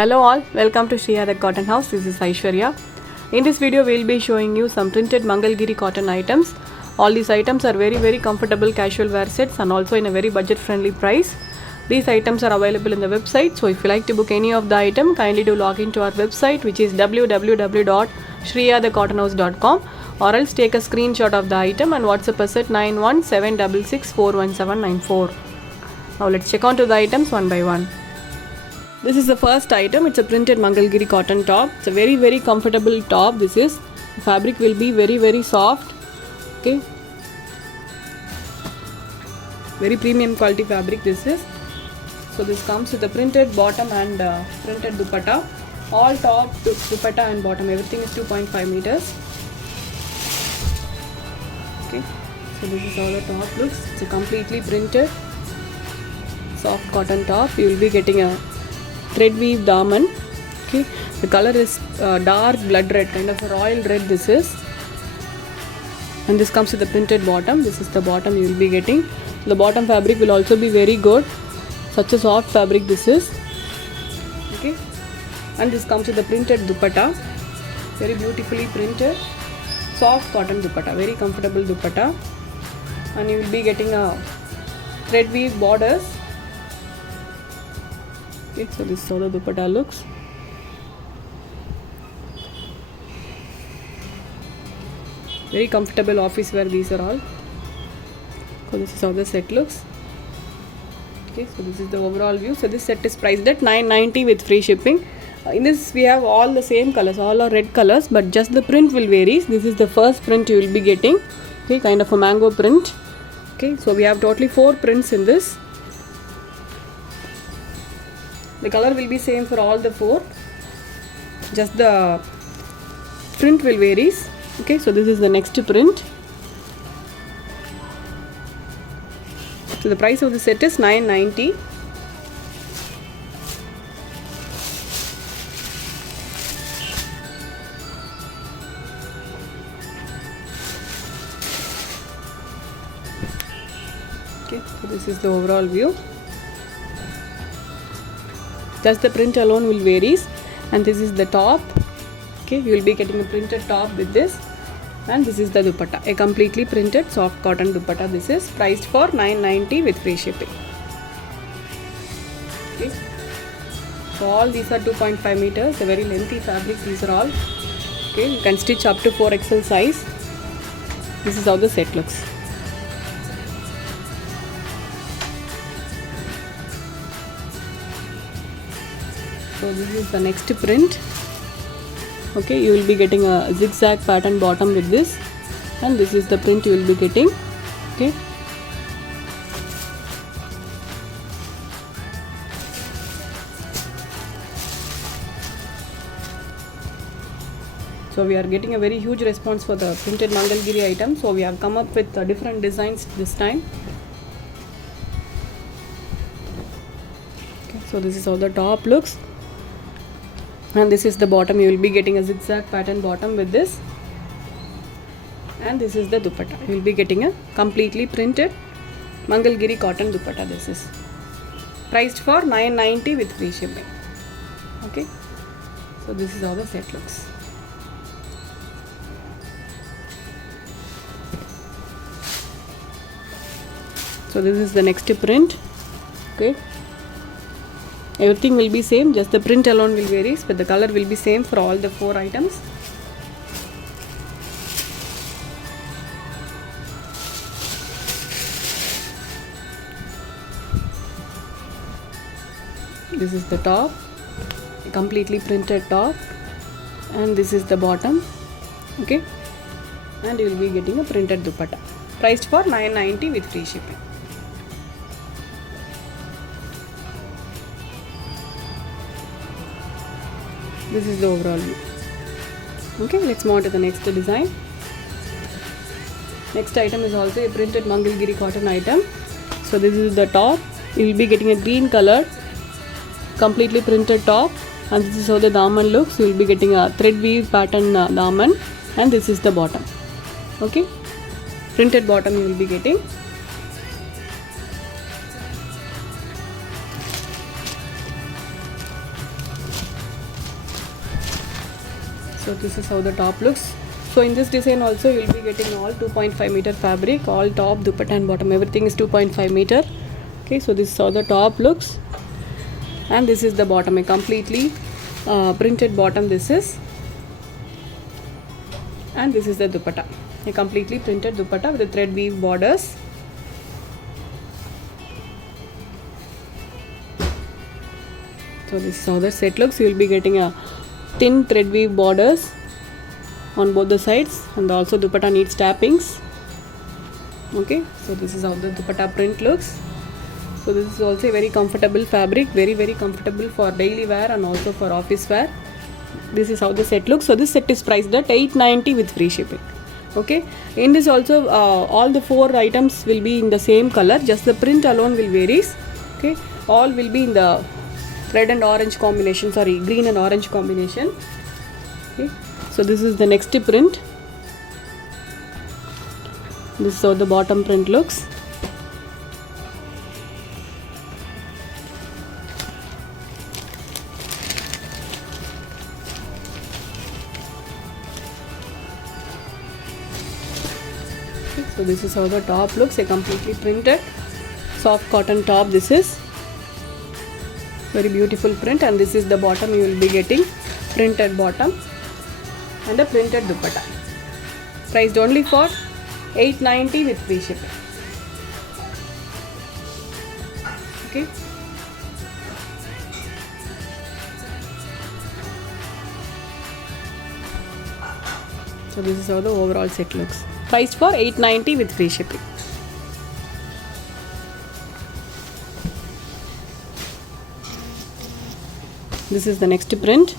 Hello all, welcome to Shriya the Cotton House. This is Aishwarya. In this video, we will be showing you some printed Mangalgiri cotton items. All these items are very comfortable casual wear sets and also in a very budget friendly price. These items are available in the website. So if you like to book any of the item, kindly do log into our website, which is www.shriyadhecottonhouse.com, or else take a screenshot of the item and WhatsApp us at 9176641794. Now let's check on to the items one by one. This is the first item. It's a printed Mangalgiri cotton top. It's a very comfortable top. The fabric will be very soft. Okay, very premium quality fabric this is. So this comes with a printed bottom and printed dupatta. All top, dupatta and bottom, everything is 2.5 meters. Okay, so this is how the top looks. It's a completely printed soft cotton top. You will be getting a thread weave daman. Okay, the color is dark blood red, kind of a royal red this is, and this comes with the printed bottom. This is the bottom you will be getting. The bottom fabric will also be very good, such a soft fabric this is. Okay, and this comes with the printed dupatta, very beautifully printed soft cotton dupatta, very comfortable dupatta, and you will be getting a thread weave borders. Okay, so this is how the dupatta looks. Very comfortable office wear these are all. So this is how the set looks. Okay, so this is the overall view. So this set is priced at $990 with free shipping. In this we have all the same colors, all are red colors, but just the print will vary. This is the first print you will be getting. Okay, kind of a mango print. Okay, so we have totally 4 prints in this. The color will be same for all the 4, just the print will varies. Okay, so this is the next print. So the price of the set is $990. Okay, so this is the overall view. Just the print alone will varies, and this is the top. Okay, you will be getting a printed top with this, and this is the dupatta, a completely printed soft cotton dupatta. This is priced for $990 with free shipping. Okay, so all these are 2.5 meters, a very lengthy fabric these are all. Okay, you can stitch up to 4XL size. This is how the set looks. So this is the next print. Okay, you will be getting a zigzag pattern bottom with this, and this is the print you will be getting. Okay, so we are getting a very huge response for the printed Mangalgiri item, so we have come up with different designs this time. Okay, so this is how the top looks, and this is the bottom. You will be getting a zigzag pattern bottom with this, and this is the dupatta. You will be getting a completely printed Mangalgiri cotton dupatta. This is priced for $990 with free shipping. Okay, so this is how the set looks. So this is the next print. Okay, everything will be same, just the print alone will vary, but the color will be same for all the 4 items. This is the top, a completely printed top, and this is the bottom. Okay, and you will be getting a printed dupatta, priced for $990 with free shipping. This is the overall view. Okay, let's move on to the next design. Next item is also a printed Mangalgiri cotton item. So this is the top. You will be getting a green color, completely printed top, and this is how the daman looks. You will be getting a thread weave pattern daman, and this is the bottom. Okay, printed bottom you will be getting. So this is how the top looks. So in this design also you will be getting all 2.5 meter fabric, all top, dupatta and bottom, everything is 2.5 meter. Okay, so this is how the top looks, and this is the bottom, a completely printed bottom this is, and this is the dupatta, a completely printed dupatta with the thread weave borders. So this is how the set looks. You will be getting a thin thread weave borders on both the sides, and also dupatta needs tappings. Okay, so this is how the dupatta print looks. So this is also a very comfortable fabric, very comfortable for daily wear and also for office wear. This is how the set looks. So this set is priced at $890 with free shipping. Okay, in this also all the 4 items will be in the same color, just the print alone will varies. Okay, all will be in the red and orange combination, sorry, green and orange combination. Okay, so this is the next print. This is how the bottom print looks. Okay, so this is how the top looks, a completely printed soft cotton top. This is very beautiful print, and this is the bottom. You will be getting printed bottom and a printed dupatta, priced only for $890 with free shipping. Okay, so this is how the overall set looks, priced for $890 with free shipping. This is the next print.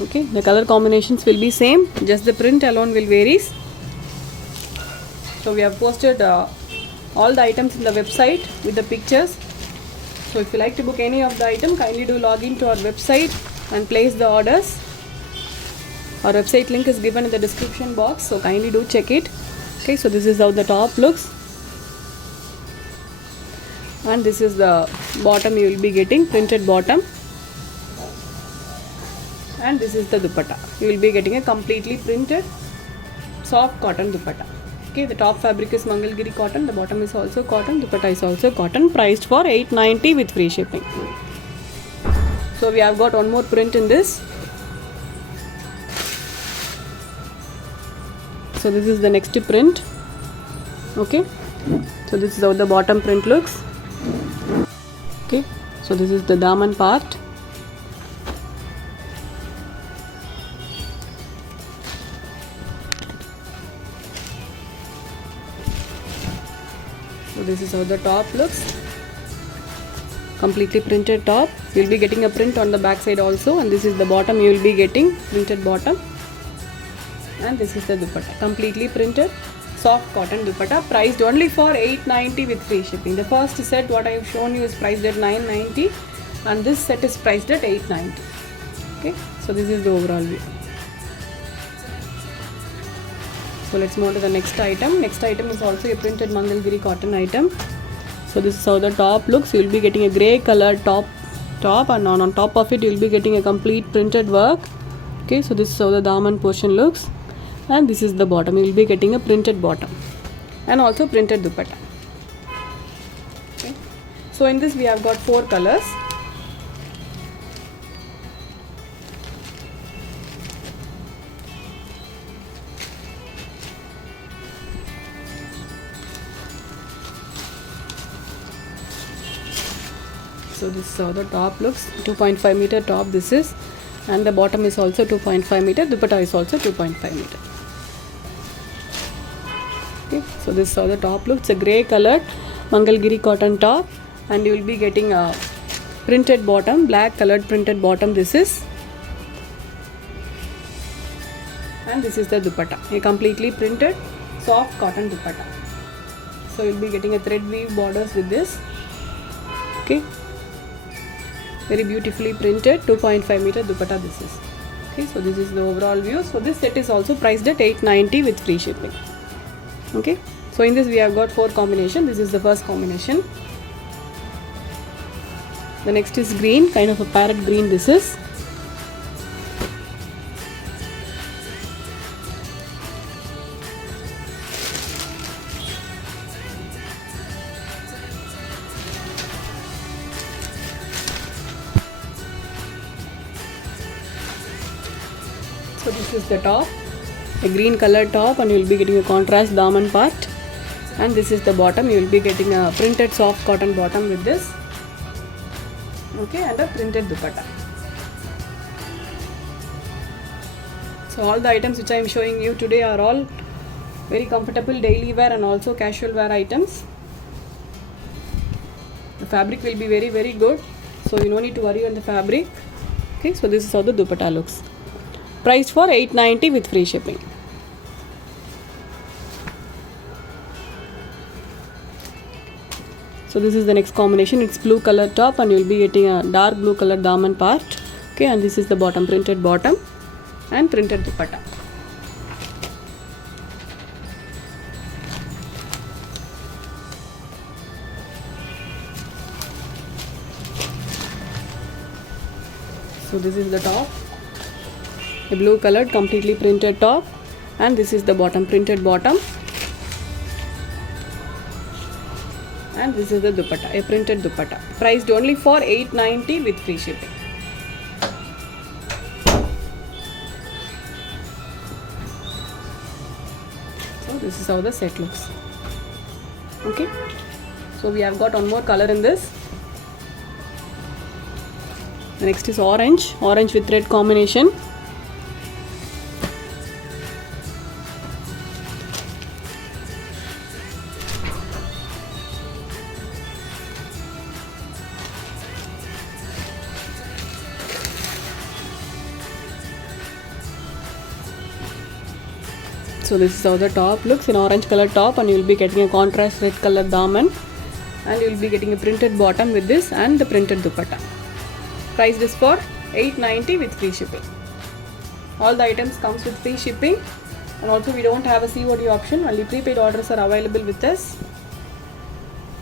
Okay, the color combinations will be same, just the print alone will varies. So we have posted all the items in the website with the pictures. So if you like to book any of the item, kindly do log in to our website and place the orders. Our website link is given in the description box, so kindly do check it. Okay, so this is how the top looks, and this is the bottom. You will be getting printed bottom, and this is the dupatta. You will be getting a completely printed soft cotton dupatta. Okay, the top fabric is Mangalgiri cotton, the bottom is also cotton, dupatta is also cotton, priced for $890 with free shipping. So we have got one more print in this. So this is the next print. Okay, so this is how the bottom print looks. Okay, so this is the daman part. So this is how the top looks, completely printed top. You will be getting a print on the back side also, and this is the bottom. You will be getting printed bottom, and this is the dupatta, completely printed soft cotton dupatta, priced only for $890 with free shipping. The first set what I have shown you is priced at $990, and this set is priced at $890. Okay, so this is the overall view. So let's move to the next item. Next item is also a printed Mangalgiri cotton item. So this is how the top looks. You will be getting a grey color top, and on top of it you will be getting a complete printed work. Okay, so this is how the daman portion looks, and this is the bottom. You will be getting a printed bottom and also printed dupatta. Okay, so in this we have got 4 colors. So this is how the top looks, 2.5 meter top this is, and the bottom is also 2.5 meter, dupatta is also 2.5 meter. Okay, so this is how the top looks, a grey colored Mangalgiri cotton top, and you will be getting a printed bottom, black colored printed bottom this is, and this is the dupatta, a completely printed soft cotton dupatta. So you will be getting a thread weave borders with this. Okay, very beautifully printed 2.5 meter dupatta this is. Okay, so this is the overall view. So this set is also priced at $890 with free shipping. Okay, so in this we have got 4 combinations. This is the first combination. The next is green, kind of a parrot green this is. So this is the top, a green color top, and you will be getting a contrast daman part. And this is the bottom, you will be getting a printed soft cotton bottom with this. Okay, and a printed dupatta. So all the items which I am showing you today are all very comfortable daily wear and also casual wear items. The fabric will be very, very good, so you no need to worry on the fabric. Okay, so this is how the dupatta looks. Priced for $890 with free shipping. So this is the next combination. It's blue color top, and you will be getting a dark blue color daman part. Okay, and this is the bottom, printed bottom and printed dupatta. So this is the top, a blue colored completely printed top, and this is the bottom, printed bottom, and this is the dupatta, a printed dupatta, priced only for $890 with free shipping. So this is how the set looks. Okay, so we have got one more color in this. The next is orange with red combination. So this is how the top looks, in orange color top, and you will be getting a contrast red color daman, and you will be getting a printed bottom with this and the printed dupatta. Price is for $890 with free shipping. All the items comes with free shipping, and also we don't have a COD option, only prepaid orders are available with us.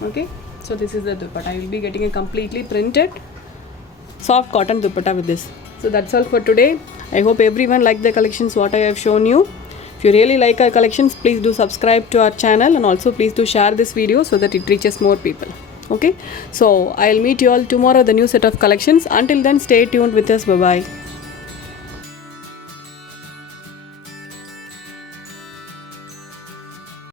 Okay, so this is the dupatta. You will be getting a completely printed soft cotton dupatta with this. So that's all for today. I hope everyone liked the collections what I have shown you. If you really like our collections, please do subscribe to our channel, and also please do share this video so that it reaches more people. Okay, so I'll meet you all tomorrow with a new set of collections. Until then, stay tuned with us. Bye bye.